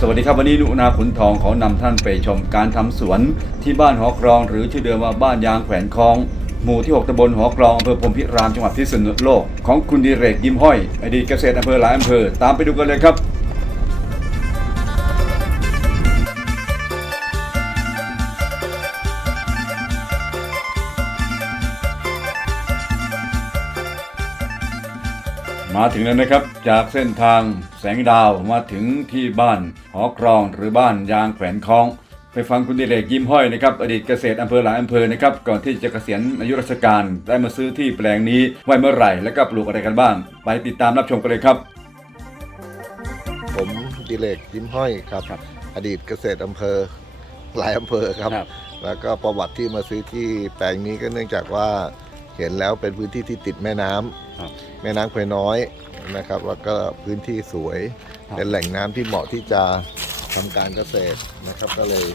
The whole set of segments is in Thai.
สวัสดีครับวันนี้นุนาขุนทองขอนำท่านไปชมการทำสวนที่บ้านหอกรองหรือชื่อเดิมว่าบ้านยางแขวนคลอง หมู่ที่ 6ตำบลหอกรองอำเภอพรมพิรามจังหวัดพิษณุโลก ของคุณดิเรกยิ้มห้อยอดีตเกษตรอำเภอหลายอำเภอตามไปดูกันเลยครับ มาถึงแล้วนะครับ จากเส้นทางแสงดาวมาถึงที่บ้านหอกรองหรือบ้านยางแขวนคลอง ไปฟังคุณดิเลกยิ้มห้อยนะครับอดีตเกษตรอำเภอหลายอำเภอนะครับก่อนที่จะเกษียณอายุราชการได้มาซื้อที่แปลงนี้ไว้เมื่อไหร่แล้วก็ปลูกอะไรกันบ้าง ไปติดตามรับชมกันเลยครับ ผมดิเลกยิ้มห้อยครับครับ อดีตเกษตรอำเภอหลายอำเภอครับ ครับ แล้วก็ประวัติที่มาซื้อที่แปลงนี้ก็เนื่องจากว่าเห็นแล้วเป็นพื้นที่ที่ติดแม่น้ำ ครับแม่น้ำแควน้อยนะครับแล้วก็พื้นที่สวยครับ เป็นแหล่งน้ำที่เหมาะที่จะทำการเกษตรนะครับก็เลย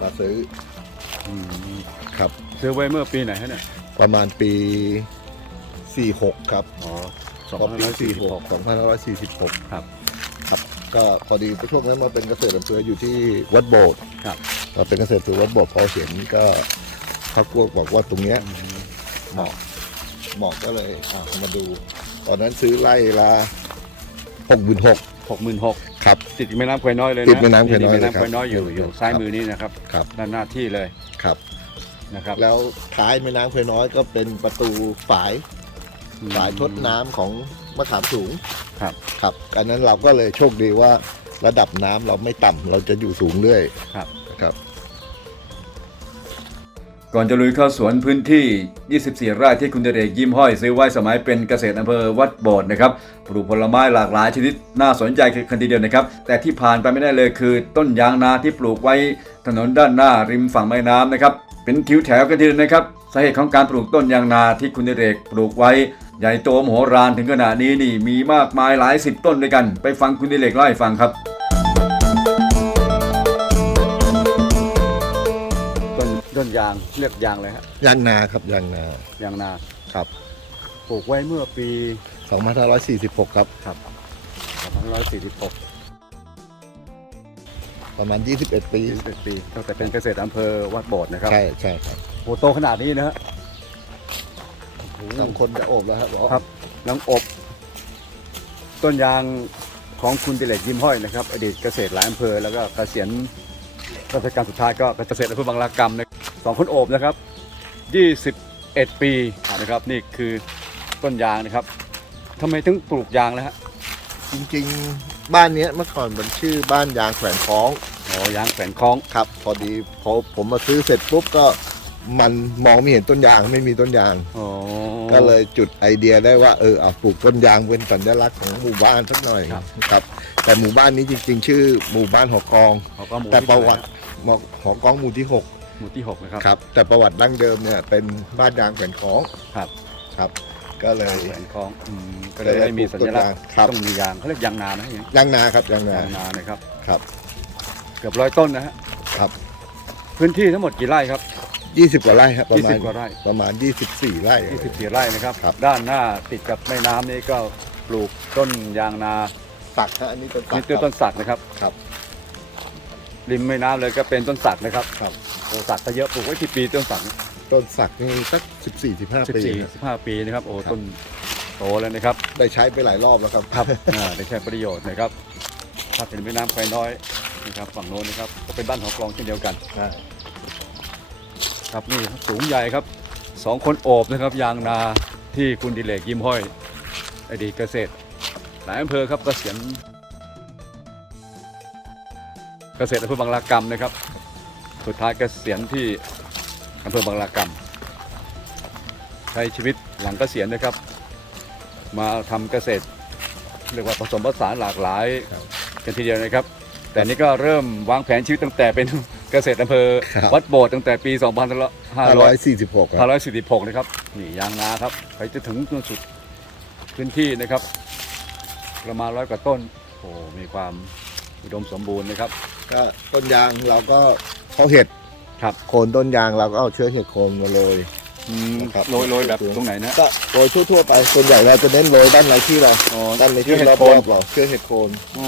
มาซื้ออืมครับซื้อไว้เมื่อปีไหนฮะเนี่ยประมาณปี 46 ครับอ๋อพอปี46 2546ครับครับก็พอดีช่วงนั้นมาเป็นเกษตรอำเภออยู่ที่วัดโบสถ์ครับ มาเป็นเกษตรอำเภอวัดโบสถ์พอเห็นก็เขากลัวบอกว่าตรงเนี้ย เหมาะ เหมาะก็เลยอะมาดู ตอนนั้นซื้อไร่ละหกหมื่นหกหกหมื่นหกครับ ติดแม่น้ำแควน้อยเลยนะติดแม่น้ำแควน้อยแม่เลยน้ำครับแควน้อยอยู่อยู่ซ้ายมือนี้นะครับครับด้านหน้าที่เลยครับนะครับ แล้วท้ายแม่น้ำเพน้อยก็เป็นประตูฝายฝายทดน้ำของมะขามสูงครับครับอันนั้นเราก็เลยโชคดีว่าระดับน้ำเราไม่ต่ำเราจะอยู่สูงเรื่อยครับครับ ก่อนจะลุยเข้าสวนพื้นที่ 24 ไร่ที่คุณเดเรกยิ้มห้อย ซื้อไว้สมัยเป็นเกษตรอำเภอวัดโบดนะครับ ปลูกผลไม้หลากหลายชนิดน่าสนใจคันทีเดียวนะครับ แต่ที่ผ่านไปไม่ได้เลยคือ ต้นยางนาที่ปลูกไว้ถนนด้านหน้าริมฝั่งแม่น้ำนะครับ เป็นทิวแถวกันทีเดียวนะครับสาเหตุของการปลูกต้นยางนาที่คุณเดเรกปลูกไว้ใหญ่โตมโหฬารถึงขนาดนี้นี่มีมากมายหลายสิบต้นด้วยกัน ไปฟังคุณเดเรกเล่าให้ฟังครับ ยางเรียกยางเลยฮะยางนาครับยางนายางนาครับปลูกไว้เมื่อปี 2546 ครับ ครับ2546 ประมาณ 21 ปี 21ปีตั้งแต่เป็นเกษตรอำเภอวัดโบดนะครับใช่ใช่ครับโหโตขนาดนี้นะฮะโอ้โหสองคนจะโอบแล้วครับครับน้องอบ ต้นยางของคุณดิเลกยิ้มห้อยนะครับ อดีตเกษตรหลายอำเภอแล้วก็เกษียณราชการสุดท้ายก็เกษตรอำเภอบางรากรรมนะ สองคนโอบนะครับ 21 ปีนะครับนี่คือต้นยางนะครับทำไมถึงปลูกยางแล้วฮะจริงๆ บ้านเนี้ยเมื่อก่อนมันชื่อบ้านยางแขวนคล้องอ๋อยางแฝนคล้องครับ พอดีพอผมมาซื้อเสร็จปุ๊บก็มันมองไม่เห็นต้นยางไม่มีต้นยาง อ๋อก็เลยจุดไอเดียได้ว่าเออเอาปลูกต้นยางเป็นสัญลักษณ์ของหมู่บ้านสักหน่อยครับ แต่หมู่บ้านนี้จริง ๆ ชื่อหมู่บ้านหอกอง เขาก็หมู่แต่ที่ประวัติหมอหอกองหมู่ที่หก หมู่ที่หกนะครับ ครับ แต่ประวัติดั้งเดิมเนี่ยเป็นบ้านยางแขวนคล้องครับ ครับ ก็เลยแฝนคล้องอืมก็เลยได้มีสัญลักษณ์ครับ ต้องมียางเขาเรียกยางนานะอย่างยางนาครับยางนายางนานะครับ ครับเกือบร้อยต้นนะฮะครับ พื้นที่ทั้งหมดกี่ไร่ครับยี่สิบกว่าไร่ครับประมาณ20กว่าไร่ ประมาณ 24 ไร่ 24ไร่นะครับ ครับ ด้านหน้าติดกับแม่น้ำนี่ก็ปลูกต้นยางนาตักฮะอันนี้ต้นตันี่กคือต้นสักนะครับ ครับ ริมแม่น้ำเลยก็เป็นต้นสักนะครับ ครับ โอ้สักก็เยอะปลูกไว้กี่ปีต้นสักต้นสักนี่สัก14 15ปี14 15ปีนะครับโอ้ครับ ต้นโตแล้วนะครับ ได้ใช้ไปหลายรอบแล้วครับ ครับ อ่าได้ใช้ประโยชน์นะครับ ถ้าเป็นแม่น้ำไฟน้อยนะครับฝั่งโน้นนะครับ ก็เป็นบ้านหอกลองเช่นเดียวกันใช่ครับนี่สูงใหญ่ครับสองคนโอบนะครับยางนาที่คุณดิเลกยิ้มห้อย อดีตเกษตร หลายอำเภอครับเกษียณเกษตรอำเภอบางรากรรมนะครับ สุดท้ายเกษียณที่อำเภอบางรากรรมใช้ชีวิตหลังเกษียณนะครับ มาทำเกษตรเรียกว่าผสมผสานหลากหลายกันทีเดียวนะครับ แต่นี่ก็เริ่มวางแผนชีวิตตั้งแต่เป็นเกษตรอำเภอครับวัดโบสถ์ตั้งแต่ปี 2500 546ครับ546นะครับนี่ยางนาครับไปจะถึงจนสุดพื้นที่นะครับ ประมาณร้อยกว่าต้นโอ้มีความอุดมสมบูรณ์นะครับ ก็ต้นยางเราก็ เขาเห็ดครับ โคนต้นยางเราก็เอาเชื้อเห็ดโคนมาโรยอืมนะครับ โรยโรยแบบตรงไหนนะก็โรยทั่วๆไปส่วนใหญ่เราจะเน้นโรยด้านในที่เราอ๋อด้านในเชื้ที่อเห็รดโคนอบๆเราเชื้อเห็ดโคนอ๋อ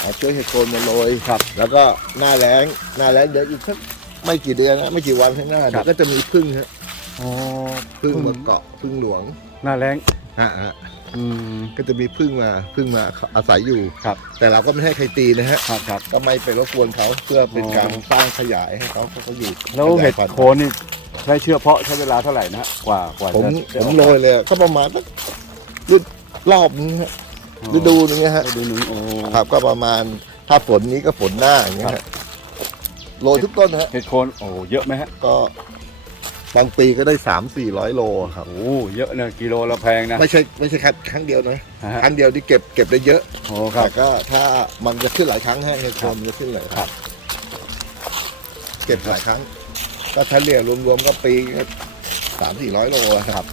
เอาเชื้อเห็ดโคนมาโรยครับแล้วก็หน้าแล้งหน้าแล้งเดี๋ยวอีกสักไม่กี่เดือนนะไม่กี่วันข้างหน้าครัเดี๋บยวก็จะมีพึ่งฮะอ๋อพึ่ง มาเกาะพึ่งหลวงหน้าแรงฮะฮะ อืม ก็จะมีพึ่งมาพึ่งมาอาศัยอยู่ครับ แต่เราก็ไม่ให้ใครตีนะฮะครับครับก็ไม่ไปรบกวนเขาเพื่อเป็นอ๋อการสร้างขยายให้เขาเขาอยู่แล้วเห็ดขยายพันธุ์โคนนี่ใช้เชื้อเพาะใช้เวลาเท่าไหร่นะฮะกว่ากว่าผมจะผมโรยเลยก็ประมาณสักฤดูรอบนึงฮะฤดูนึงนะฮะฤดูหนึ่งโอ้ครับ ก็ประมาณถ้าฝนนี้ก็ฝนหน้าอย่างเงี้ยฮะโรยทุกต้นฮะเห็ดโคนโอ้เยอะไหมฮะก็ บางปีก็ได้สามสี่ร้อยโลครับ โอ้เยอะนะกิโลละแพงนะ ไม่ใช่ไม่ใช่ครั้งครั้งเดียวนะฮะ ครั้งเดียวที่เก็บเก็บได้เยอะโอ้ครับแต่ก็ถ้ามันจะขึ้นหลายครั้งฮะเฮดโคนมันจะขึ้นหลายครั้งเก็บหลายครั้ง ก็เฉลี่ยรวมๆก็ปีสามสี่ร้อยโลอะครับ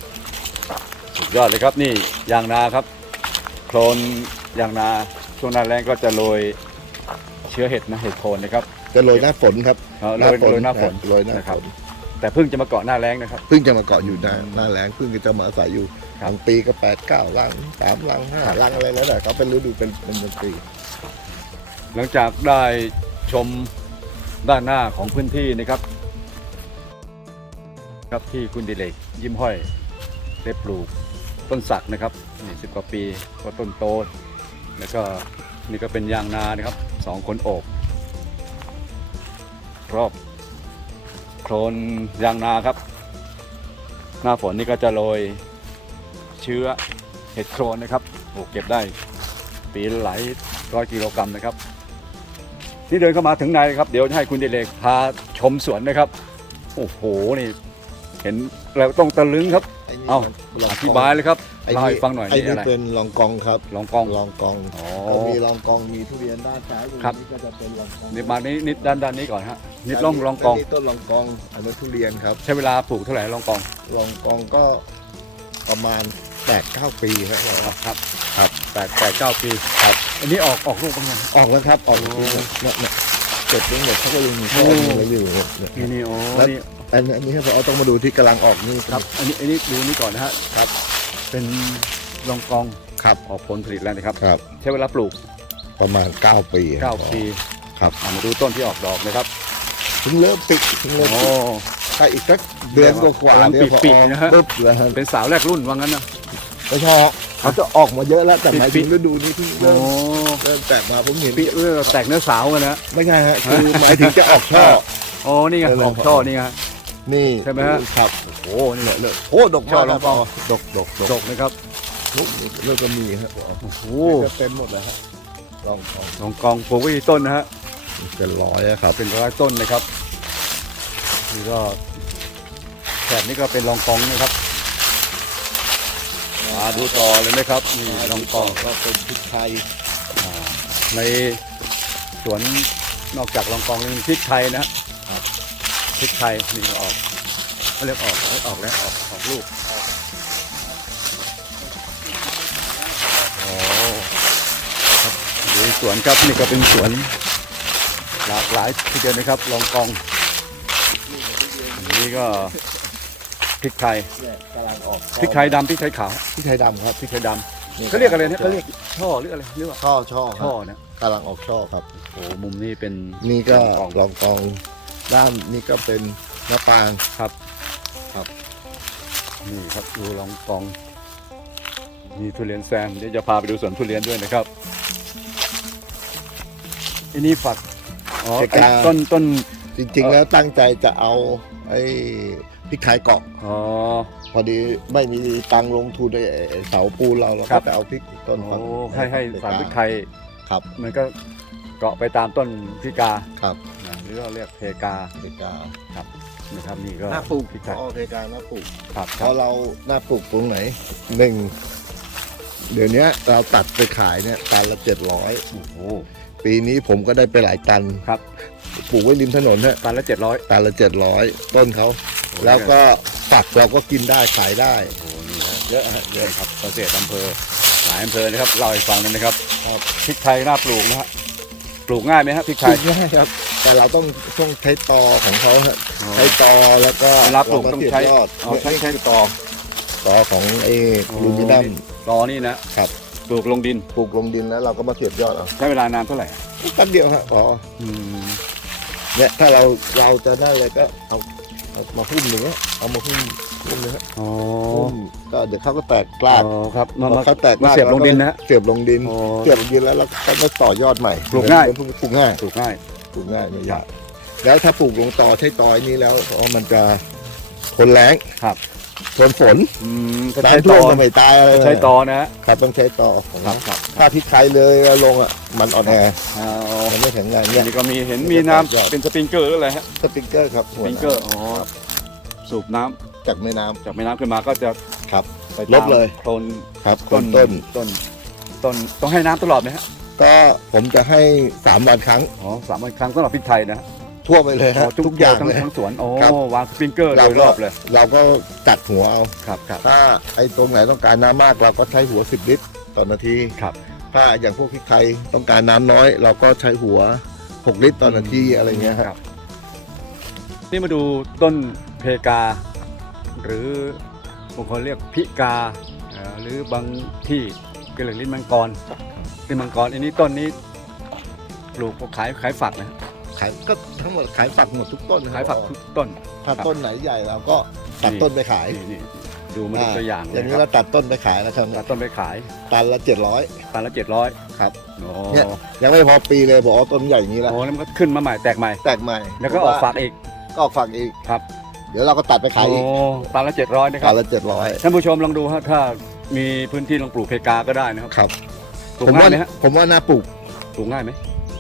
สุดยอดเลยครับนี่ยางนาครับโคลนยางนาช่วงหน้าแรงก็จะโรยเชื้อเห็ดนะเห็ดโคนนะครับ จะโรยหน้าฝนครับ เออโรยโรยหน้าฝนโรยหน้านะฝครับน แต่เพิ่งจะมาเกาะหน้าแรงนะครับ เพิ่งจะมาเกาะอยู่หน้าหน้าแรงเพิ่งจะมาอาศัยอยู่ครับบางปีก็แปดเก้าลังสามลังห้าลังอะไรแล้วแต่เขาเป็นฤดูเป็นเป็นเป็นปี หลังจากได้ชมด้านหน้าของพื้นที่นะครับ ครับที่คุณดิเลกยิ้มห้อยได้ปลูกต้นสักนะครับนี่สิบกว่าปีก็ต้นโตแล้วก็นี่ก็เป็นยางนานะครับสองคนโอบ รอบ โคลนยางนาครับ หน้าฝนนี่ก็จะโรยเชื้อเห็ดโครนนะครับโอ้เก็บได้ ปีละหลายร้อยกิโลกรัมนะครับนี่เดินเข้ามาถึงในครับ เดี๋ยวจะให้คุณดิเลกพาชมสวนนะครับ โอ้โหนี่ เห็นแล้วต้องตะลึงครับไนี่เอ้าลงกงอธิบายเลยครับ ไอ้เล่าให้ฟังหน่อยไอ้นี่นี่อะไร เป็นลองกองครับลองกอง ลองกองอ๋อก็มีลองกองมีทุเรียนด้านซ้ายมือครับ นี่ก็จะเป็นลองกองนิดมานี้นิดด้านด้านนี้ก่อนฮะนิดลองลองกองนี่ต้นลองกองอันนั้นทุเรียนครับ ใช้เวลาปลูกเท่าไหร่ลองกองลองกองก็ประมาณแปดเก้าปีครับครับครับครับแปดแปดเก้าปีครับอันนี้ออกออกลูกบ้างยัง ออกแล้วครับออกโอ้เนี่ยเนี่ยเสร็จทั้งหมดเขาก็ยังมีโอ้ข้อมูลอะไรอยู่เนี่ยเนี่ย นี่นี่โอ้แล้ว นี่อันอันนี้ครับเราต้องมาดูที่กำลังออกนี่ครับอันนี้อันนี้ดูนี่ก่อนนะฮะครับ เป็นลองกองครับออกผลผลิตแล้วนะครับ ครับ ใช้เวลาปลูก ประมาณ 9 ปีเก้าปีครับอะมาดูต้นที่ออกดอกนะครับถึงเริ่มปิดถึงเริ่มโอ้ปิดถ้าอีกสักเดือนกว่าๆกำลังเนี่ยพอปิดอๆอกนะฮะ ปุ๊บแล้วฮะเป็นสาวแรกรุ่นว่างั้นนะไม่ชอบเขาจะออกมาเยอะแล้วแต่หมายปิถึดงฤดูนี้ที่โอ้เริ่มเริ่มแตกมาผมเห็นปีเออแตกเนื้อสาวกันนะ ไม่ใช่ฮะคือหมายถึงจะออกช่อ โอ้นี่ไงเออออกช่อนี่ไง นี่ใช่ไหมฮะ ครับโอ้นี่เลอะเลอะโอ้ดกช่อมากลองกองดกดกดดกกนะครับลุกเริ่มก็มีฮะโอ้โหจะเต็มหมดเลยฮะลองกองลองกองปลูกไว้กี่ต้นนะฮะเป็นร้อยอะครับเป็นร้อยต้นนะครับนี่ก็แถบนี้ก็เป็นลองกองนะครับมาดูต่อเลยนะครับนี่ลองกอง ก็เป็นพริกไทยอ่าในสวนนอกจากลองกองยังมีพริกไทยนะฮะ พริกไทยนี่ก็ออกเขาเรียกออกออกแล้วออกออกลูกโอ้ครับดูสวนครับนี่ก็เป็นสวนหลากหลายทีเดียวนะครับลองกองอันนี้ก็พริกไทยเนี่ยกำลังออกพริกไทยดำพริกไทยขาวพริกไทยดำครับพริกไทยดำเขาเรียกอะไรเนี่ยเขาเรียกช่อหรืออะไรหรือว่าช่อช่อคช่รัอบเนี่ยกำลังออกช่อครับโอ้มุมนี้เป็นนี่ก็ลองกองลองกอง ด้านนี่ก็เป็นหน้าต่างนี่ครับดูลองกอง มีทุเรียนแซมเดี๋ยวจะพาไปดูสวนทุเรียนด้วยนะครับอันนี้ฝักอ๋อไอ้ต้นต้นจริงๆแล้วตั้งใจจะเอาไอ้พริกไทยเกาะอ๋อ พอดีไม่มีตังค์ลงทุนไอ้ไอ้เสาปูนเราเราครัก็บ จะเอาพริกต้นโอ้ฝักให้ให้สารพริกไทยครับ มันก็เกาะไปตามต้นพิกาครับนะ หรือเราเรียกเพกาเพกานะครับนี่ก็หน้าปลูกพริกไทยอ๋อเพกาหน้าปลูกครับคเพรับราะเราหน้าปลูกตรงไหนหนึ่งเดี๋ยวนี้เราตัดไปขายเนี่ยตันละเจ็ดร้อยโอ้โหปีนี้ผมก็ได้ไปหลายตันครับปลูกไว้ริมถนนฮะตันละเจ็ดร้อยตันละเจ็ดร้อยต้นเขาแล้วก็ฝักเราก็กินได้ขายได้ โอ้โหนี่นะเยอะฮะเยเยอะอะครับเกษตรอำเภอหลายอำเภอนะครับเล่าให้ฟังเลยนะครับครับพริกไทยน่าปลูกนะฮะ ปลูกง่ายไหมฮะพริกไทย ง่ายครับ แต่เราต้องต้องใช้ตอของเขาฮะใช้ตอแล้วก็เวลาปลูกเรมต้องเสียบใช้ยอดอ๋อใช้ใช้ตอ ตอของเอลูมิเนัม ตอนี่นะครับ ปลูกลงดินปลูกลงดินแล้วเราก็มาเสียบยอดเอาใช้เวลานานเท่าไหร่แป๊บเดียวฮะพออืมเนี่ยถ้าเราเราจะได้เลยก็เอาเอามาหุ้มอย่างเงี้ยเอามาหุ้ม หุ้มนะฮะอ๋อหุ้มก็เดี๋ยวเขาก็แตกกลากอ๋อครับมาพอมาเขาแตกมาเสียบลงดินนะฮะ เสียบลงดิน อ๋อเสียบลงดินแล้วเราก็มาต่อยอดใหม่ปลูกง่ายปลูกง่ายปลูกง่าย ปลูกง่ายไม่ยากแล้วถ้าปลูกลงต่อใช้ตอยนี้แล้วเพราะว่ามันจะทนแรงครับ ทนฝนอืมก็ใช้น้ำตท่วอมก็ไม่ตายอะไรใช้ตอนะฮะครับต้องใช้ต่อครับครับถ้าพริกไทยเลยเอาลงอะมันอ่อนแออ๋อมันไม่แข็งแรงอัเนี่นยนี้ก็มีเห็นมีน้ำเป็นสปริงเกอร์หรืออะไรฮะ สปริงเกอร์ครับสปริงเกอร์อ๋อสูบน้ำ จากแม่น้ำจากแม่น้ำขึ้นมาก็จะครับไปลดเลย โคลนครับคต้นนต้น ต้นต้นต้องให้น้ำตลอดไหมฮะก็ผมจะให้สามวันครั้ง อ๋อสามวันครั้งสำหรับพริกไทยนะฮะทั่วไปเลยฮะอ๋อทุกอย่างทั้งเลย ทั้งสวนโอ้ครับ วางสปริงเกอร์โดเรายก็รอบเลยเราก็จัดหัวเอา ครับครับ ถ้าไอ้ตรงไหนต้องการน้ำมากเราก็ใช้หัว 10 ลิตรต่อนาทีครับ ถ้าอย่างพวกพริกไทยต้องการน้ำน้อย เราก็ใช้หัว 6 ลิตรต่อนาทีอะไรเงี้ยคครัรับบนี่มาดูต้นเพกา หรือบางคนเรียกพิกาเอ่อหรือบางที่ก็เรียกลิ้นมังกรลิ้นมังกรอันนี้ต้นนี้ปลูกขายขายฝักนะขายก็ทั้งหมดขายฝักหมดทุกต้นนะขายฝักทุกต้น ถ้าต้นไหนใหญ่เราก็ตัดต้นไปขายนี่นี่ดูมาดูตัวอย่างอเลย่ายงคนี้รับเราตัดต้นไปขายนะครับตัดต้นไปขายตันละ700ตันละเจ็ดร้อยครับโอ้เนี่ยยังไม่พอปีเลยบอกว่าต้นใหญ่อย่างนี้แล้วโหแล้วมันก็ขึ้นมาใหม่แตกใหม่แตกใหม่แล้วก็ออกฝักอีกก็ออกฝักอีกครับ เดี๋ยวเราก็ตัดไปขายโอ้อีกตันละเจ็ดร้อยนะคตัรับนละ700ท่านผู้ชมลองดูฮะถ้ามีพื้นที่ลองปลูกเพกาก็ได้นะครับครับปลูกผมง่าว่ายไหมฮะผมว่าน่าปลูกปลูกง่ายไหม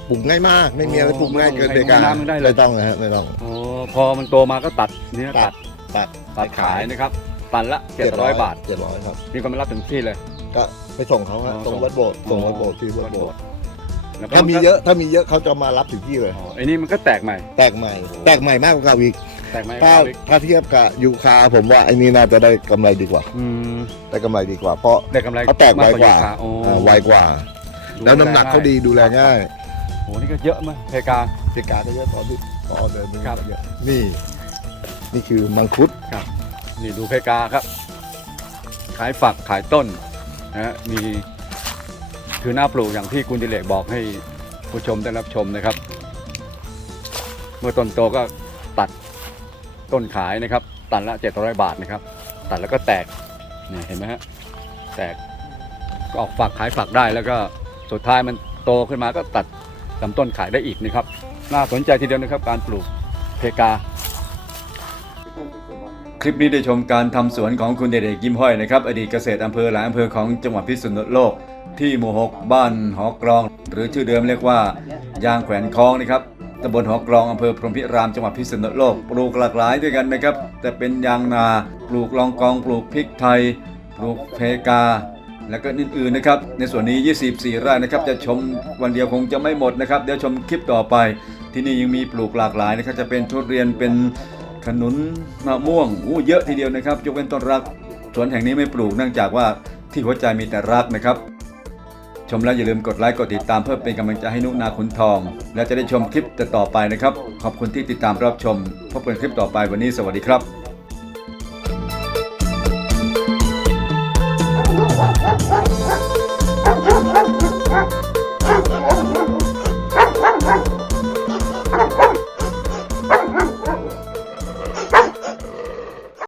ปลูกง่ายมาก ไม่มีอะไรโอ้ปลูกง่ายเกินไม่เด็ต้องกาให้น้ำมันได้เลย ไม่ต้องนะฮะไม่ต้อง โอ้พอมันโตมาก็ตัดนี่นะตัตัด ดตัดตัดขายนะครับตันละ700บาทเจ็ดร้อยครับ มีคนมารับถึงที่เลย ก็ไปส่งเขาฮะอ๋อส่งส่งวัดโบสถ์ส่งวัดโบสถ์ที่วัดโบสถ์แล้วก็ถ้ามีเยอะถ้ามีเยอะเขาจะมารับถึงที่เลย อ๋อไอ้นี่มันก็แตกใหม่ แตกใหม่ แตกใหม่มากกว่าเก่าอีก แตกใหม่ถ้าเอาอีกถ้าเทียบกับยูคาผมว่าไอ้นี่น่าจะได้กำไรดีกว่า อืมได้กำไรดีกว่า เพราะได้กำไรเขาแตกไวกว่ายูคโอ้อ่าไวกว่า แล้วน้ำหนักเขาดีดูแลง่ายโอ้นี่ก็เยอะมากเพกาเจกาก็เยอะตอนที่ตอนเดินไปครับ เยอะนี่ นี่คือมังคุดนี่ดูเพกาครับ ขายฝักขายต้นนะฮะมีคือหน้าปลูกอย่างที่คุณดิเลกบอกให้ผู้ชมได้รับชมนะครับ เมื่อต้นโตก็ตัด ต้นขายนะครับ ตันละ700บาทนะครับ ตัดแล้วก็แตกนี่เห็นไหมฮะแตกก็ออกฝักขายฝักได้แล้วก็สุดท้ายมันโตขึ้นมาก็ตัดลำต้นขายได้อีกนะครับ น่าสนใจทีเดียวนะครับ การปลูกเพกา คลิปนี้ได้ชมการทำสวนของคุณเดชเอกยิ้มห้อยนะครับ อดีตเกษตรอำเภอหลายอำเภอของจังหวัดพิษณุโลก ที่หมู่หกบ้านหอกรอง หรือชื่อเดิมเรียกว่ายางแขวนคลองนะครับ ตำบลหอกรองอำเภอพรหมพิรามจังหวัดพิษณุโลก ปลูกหลากหลายด้วยกันนะครับ แต่เป็นยางนา ปลูกลองกองปลูกพริกไทย ปลูกเพกา และก็อื่นๆนะครับ ในส่วนนี้ 24 ไร่นะครับ จะชมวันเดียวคงจะไม่หมดนะครับ เดี๋ยวชมคลิปต่อไป ที่นี่ยังมีปลูกหลากหลายนะครับ จะเป็นทุเรียนเป็นขนุนมะม่วงอู้เยอะทีเดียวนะครับยกเว้นต้นรักสวนแห่งนี้ไม่ปลูกเนื่องจากว่าที่หัวใจมีแต่รักนะครับ ชมแล้วอย่าลืมกดไลค์กดติดตามเพื่อเป็นกำลังใจให้นุกนาขุนทอง และจะได้ชมคลิปต่อไปนะครับ ขอบคุณที่ติดตามรับชม พบกันคลิปต่อไปวันนี้สวัสดีครับ